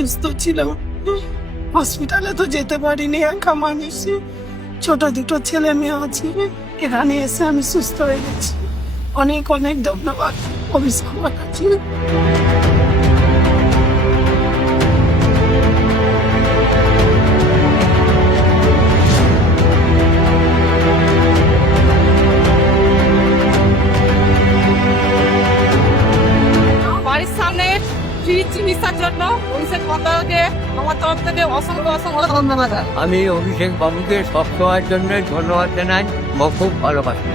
অসুস্থ ছিলাম, হসপিটালে তো যেতে পারিনি, একা মানুষ, ছোট দুটো ছেলে মেয়ে আছে। এখানে এসে আমি সুস্থ হয়ে গেছি। অনেক অনেক ধন্যবাদ অভিষেক ব্যানার্জি। বাড়ির সামনে ফ্রি চিকিৎসার জন্য অভিষেক বন্দ্যোপাধ্যায়কে আমার তরফ থেকে অসংখ্য অসংখ্য ধন্যবাদ। আমি অভিষেক বাবুকে সব সময়ের জন্য ধন্যবাদ জানাই ও খুব ভালোবাসি।